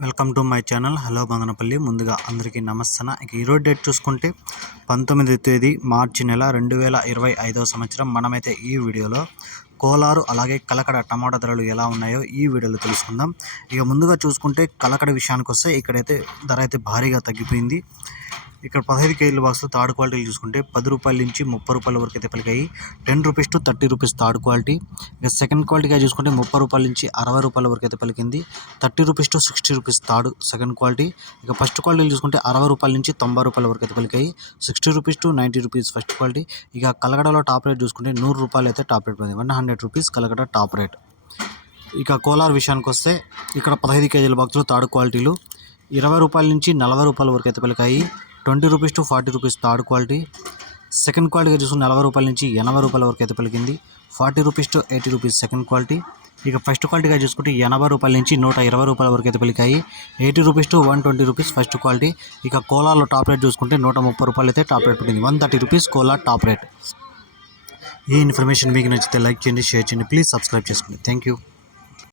Welcome to my channel. Hello Banganapalli ముందుగా అందరికీ నమస్తన ఇక ఈరోజు డేట్ చూసుకుంటే పంతొమ్మిది తేదీ మార్చి నెల రెండు వేల ఇరవై ఐదవ సంవత్సరం. మనమైతే ఈ వీడియోలో కోలారు అలాగే కలకడ టమాటా ధరలు ఎలా ఉన్నాయో ఈ వీడియోలో తెలుసుకుందాం. ఇక ముందుగా చూసుకుంటే కలకడ విషయానికి వస్తే ఇక్కడైతే ధర అయితే భారీగా తగ్గిపోయింది. ఇక్కడ పదహైదు కేజీల బాక్స్లో థర్డ్ క్వాలిటీలు చూసుకుంటే పది రూపాయల నుంచి ముప్పై రూపాయల వరకు అయితే పలికాయి. Ten rupees to thirty rupees third quality. ఇక సెకండ్ క్వాలిటీగా చూసుకుంటే ముప్పై రూపాయల నుంచి అరవై రూపాయల వరకు అయితే పలికింది. Thirty rupees to sixty rupees third second quality. ఇక ఫస్ట్ క్వాలిటీలు చూసుకుంటే అరవై రూపాయల నుంచి తొంభై రూపాయల వరకు అయితే పలికాయి. Sixty rupees to ninety rupees first quality. ఇక కలగడలో టాప్ రేట్ చూసుకుంటే నూరు రూపాయలు అయితే టాప్ రేట్ పడింది one hundred rupees Kalagada top rate. ఇక కోలార్ విషయానికి వస్తే ఇక్కడ పదహైదు కేజీల బాక్సులు థర్డ్ క్వాలిటీలు. ఇరవై రూపాయల నుంచి నలభై రూపాయల వరకు అయితే పలికాయి. Twenty rupees to forty rupees third quality. Second క్వాలిటీగా చూసుకుని నలభై రూపాయల నుంచి ఎనభై రూపాయల వరకు అయితే పలికింది forty rupees to eighty rupees second quality. ఇక ఫస్ట్ క్వాలిటీగా చూసుకుంటే ఎనభై రూపాయల నుంచి నూట ఇరవై రూపాయల వరకు అయితే పలికాయి eighty rupees to one twenty rupees first quality. ఇక కోలాలో టాప్ రేట్ చూసుకుంటే నూట ముప్పై రూపాయలు అయితే టాప్ రేట్ పడింది one thirty rupees Kola top rate. ఈ ఇన్ఫర్మేషన్ మీకు నచ్చితే లైక్ చేయండి షేర్ చేయండి ప్లీజ్ సబ్స్క్రైబ్ చేసుకోండి. Thank you.